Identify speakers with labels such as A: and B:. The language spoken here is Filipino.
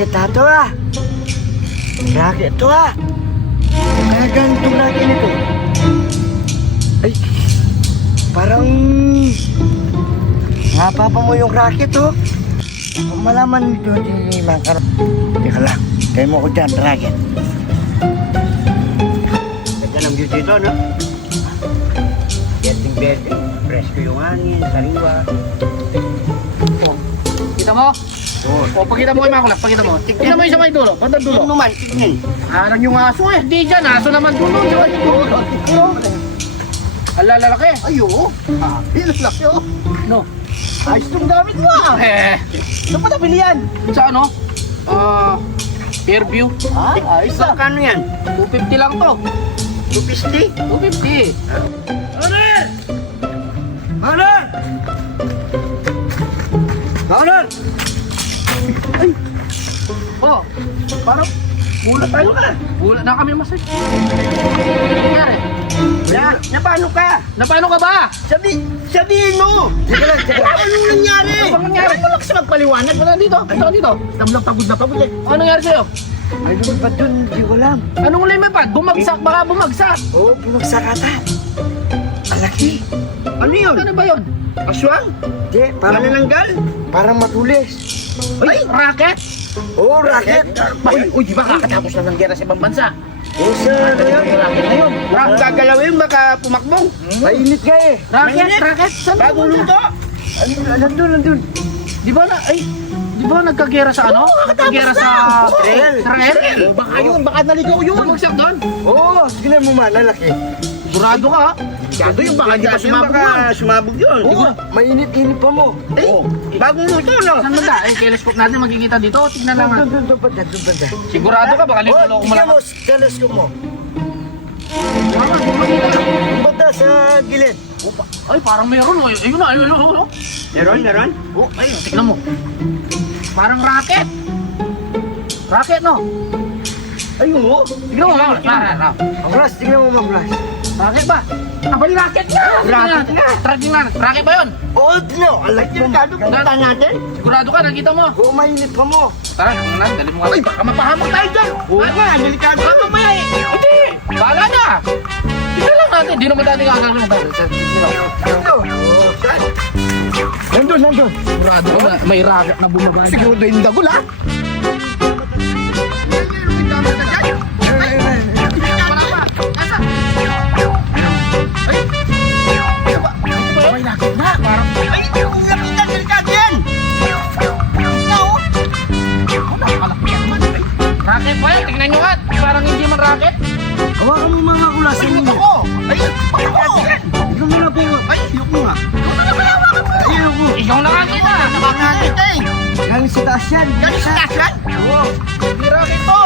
A: To ah. Racket to ah. Kaya ganitong racket nito. Ay, parang... Napapa mo yung racket oh. Kung malaman nito, hindi makaroon. Teka lang, kayo mo ko dyan, racket.
B: Ganda ng view dito, no? Getting better. Presko yung hangin, sariwa.
C: Kita mo?
B: Doon.
C: O, pakita mo kay Makulas, pakita mo. Tignan mo yung sa may dulo. Bandang dulo.
B: Tignan naman, tignan.
C: Parang yung aso eh. Di dyan, aso naman dulo. Yung dulo? Ala, lalaki.
B: Ay, oo. Ah, laki, oh.
C: No.
B: Ayos itong gamit mo, ah.
C: Eh,
B: Saan pa nabili yan?
C: sa ano? Ah, Fairview.
B: Ha? Ayos ah. Kano yan?
C: 250 lang to.
B: 250?
C: 250.
B: Honor! Honor! Honor!
C: Oh, parang
B: Bulat tayo ka.
C: wala na kami masay. Ano nangyari?
B: Na, na paano ka?
C: Na paano ka ba?
B: Sabi, sabihin mo!
A: Teka lang, teka lang.
B: Ano nangyari?
C: Ano bang nangyari?
B: Ano lang sa magpaliwanag?
C: Wala dito. Ito dito.
B: Tablang pagod na pagod eh.
C: Ano nangyari sa'yo?
A: Ay, doon ba dun? Hindi ko alam.
C: Anong ulay may pad? Bumagsak, baka bumagsak.
A: Oo, oh, bumagsak ata. Malaki.
B: Ano yun?
C: Ano ba yun?
B: Aswang?
A: Hindi, parang,
B: Manananggal?
A: parang matulis.
C: Ay, racket?
A: Oh, racket.
C: Uy, uy, di ba kakatapos na ng gera sa ibang bansa?
A: Oo, sa ano yun?
C: Racket na yun.
B: Gagalawin, baka pumakbong.
A: Mainit ka eh.
C: Racket, racket. Saan ba
B: Bago luto.
A: Nandun, nandun.
C: Di ba na, ay, di ba nagkagera sa ano? Nagkagera sa
A: Israel.
C: Israel.
B: Baka yun, baka naligaw yun.
C: Bumagsak doon.
A: Oo, oh, tignan mo man, lalaki.
C: Sigurado ka, ha?
B: Gado yun, baka di pa sumabog yun. Baka sumabog yun.
A: Oo, mainit-init pa mo.
B: Eh, bagong luto, no?
C: Saan ba Ay, telescope natin magkikita dito. Tignan ha.
A: Doon, doon, doon, banda, doon, banda.
C: Sigurado ka, baka limulo ko
A: tignan
C: malakas.
A: mo, telescope mo.
C: Tama, kita?
A: Yung Banda sa gilid.
C: Opa. Ay, parang meron. oh. Ayun na, ayun, ayun, ayun.
B: Meron, meron.
C: Oh, ayun, tignan mo. Parang rocket. Rocket, no?
B: Ay, oo.
C: Tignan mo, Ma'am. Para.
A: Ang ras, tignan mo, Ma'am
C: Rocket ba? Abay, rocket nga!
B: Rocket nga.
C: Tracking na. Rocket ba yun?
A: Oo. Ang laki mo.
B: Gado, pumunta natin.
C: Sigurado ka, nakita mo.
A: Oo, mainit pa mo.
C: Tara, ano na, dali mo. Uy, baka mapahamak tayo dyan.
B: Oo nga, delikado.
C: Baka mamaya eh. Hindi, bahala na. Tignan lang natin, di naman natin gagawin.
A: Ito. Oo, saan? Nandun, nandun.
C: Sigurado ka, may- rocket na bumaba.
B: Siguro yung dagol,
C: Tignan nyo nga. Parang hindi man rocket.
A: Hawakan mo mga kulasan mo.
B: Ako. Ay, ako.
A: Mo na po.
B: Ay, ayoko nga.
A: Ayoko.
C: Ikaw nakakita.
B: Nakakakita eh.
A: Galing sa taas yan.
B: Galing sa taas yan?
A: Oo.
C: Hindi rocket to.